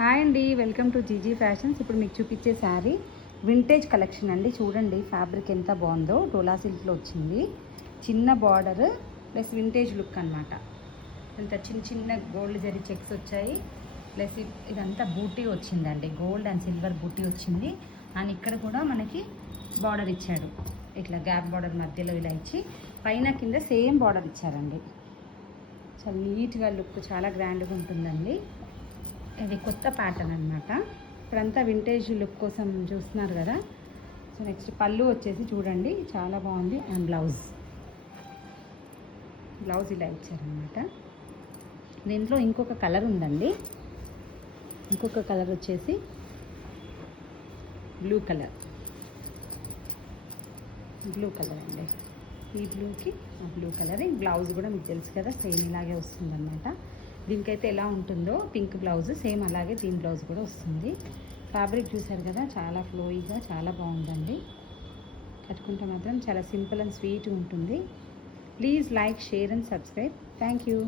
Hi అండి, welcome to GG fashions. ఇప్పుడు మీకు చూపించే శారీ వింటేజ్ కలెక్షన్ అండి. చూడండి ఫ్యాబ్రిక్ ఎంత బాగుందో. డోలా సిల్క్లో వచ్చింది. చిన్న బార్డర్ ప్లస్ వింటేజ్ లుక్ అనమాట. ఇంత చిన్న చిన్న గోల్డ్ జరీ చెక్స్ వచ్చాయి. ప్లస్ ఇదంతా బూటీ వచ్చిందండి. గోల్డ్ అండ్ సిల్వర్ బూటీ వచ్చింది. అండ్ ఇక్కడ కూడా మనకి బార్డర్ ఇచ్చాడు. ఇట్లా గ్యాప్ బార్డర్ మధ్యలో ఇలా ఇచ్చి పైన కింద సేమ్ బార్డర్ ఇచ్చారండి. చాలా నీట్గా లుక్ చాలా గ్రాండ్గా ఉంటుందండి. ఇది కొత్త ప్యాటర్న్ అనమాట. ఇప్పుడంతా వింటేజ్ లుక్ కోసం చూస్తున్నారు కదా. సో నెక్స్ట్ పళ్ళు వచ్చేసి చూడండి చాలా బాగుంది. అండ్ బ్లౌజ్ ఇలా ఇచ్చారనమాట. దీంట్లో ఇంకొక కలర్ ఉందండి. ఇంకొక కలర్ వచ్చేసి బ్లూ కలర్ అండి. ఈ బ్లూకి ఆ బ్లూ కలర్. బ్లౌజ్ కూడా మీకు తెలుసు కదా, సేమ్ ఇలాగే వస్తుందన్నమాట. దీనికైతే ఎలా ఉంటుందో పింక్ బ్లౌజ్ సేమ్ అలాగే దీని బ్లౌజ్ కూడా వస్తుంది. ఫ్యాబ్రిక్ చూసారు కదా, చాలా ఫ్లోయిగా చాలా బాగుందండి. కట్టుకుంటే మాత్రం చాలా సింపుల్ అండ్ స్వీట్గా ఉంటుంది. Please like, share and subscribe. Thank you.